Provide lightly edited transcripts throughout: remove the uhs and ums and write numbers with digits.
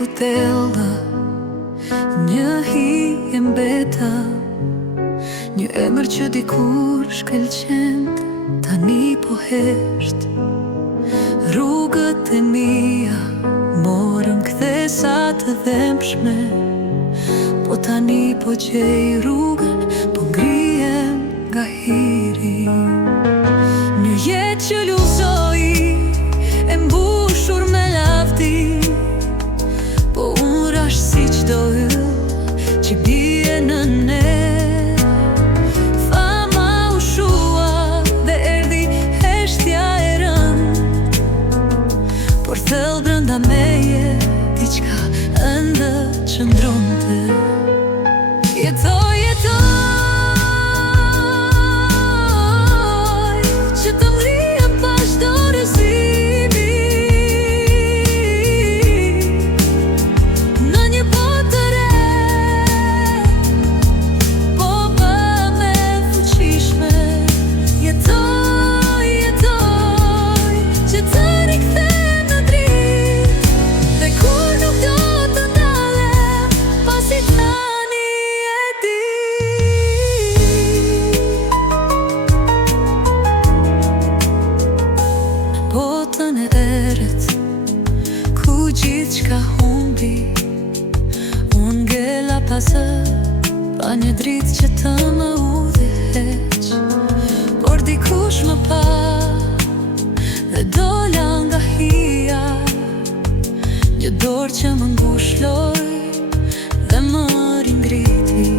ku tella, një hi e mbeta, një emër që dikur shkëlqente, tani po hesht. Rrugët e mia morën kthesa të dhemshme, po tani po gjej rrugën, po ngrihem nga hiri. Një jetë që lusoj, e mbushur me lavdi, po unë rash si qdo yll që bie në ne. Fama u shua dhe erdi heshtja e rënd, por thell brënda meje diçka ende qëndronte. Jetoj, që të mrihem pa çdo rrezimi, në një botë të re, po bëhem e fuqishme. Jetoj, që të rikthehem në dritë, dhe kur nuk do të ndalem, pasi tani e di. Botën e erët, ku gjithçka humbi, unë ngella pa zë, pa një dritë që të më udhëheq. Por dikush më pa, dhe dola nga hija, një dorë që më ngushloi dhe më ringriti.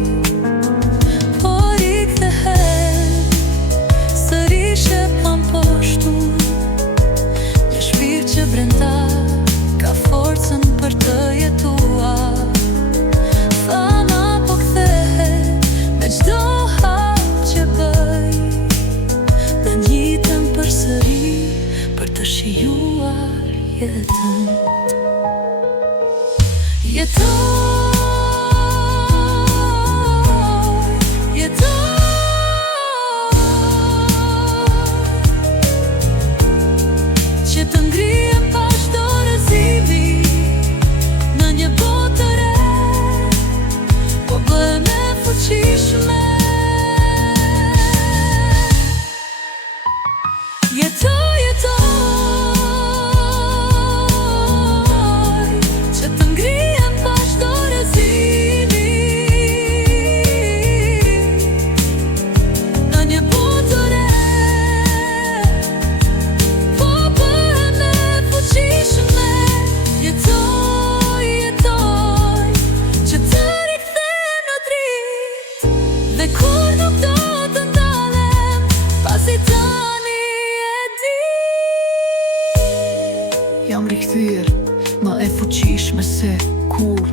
Por i kthehet, sërish e pamposhtur, një shpirt që brenda ka forcën për të jetuar. Fama po kthehet me çdo hap që bëj, dhe njitëm përsëri për të shijuar jetën. Që të ngrihem pa çdo rrezimi, në një botë të re, po bëhem e fuqishme. Jetoj, që të ngrihem pa çdo rrezimi, në një botë të re, po bëhem e fuqishme. Jetoj, që të rikthehem në dritë, dhe kur nuk do të ndalem, pasi tani e di. Jam rikthyer, më e fuqishme se kur.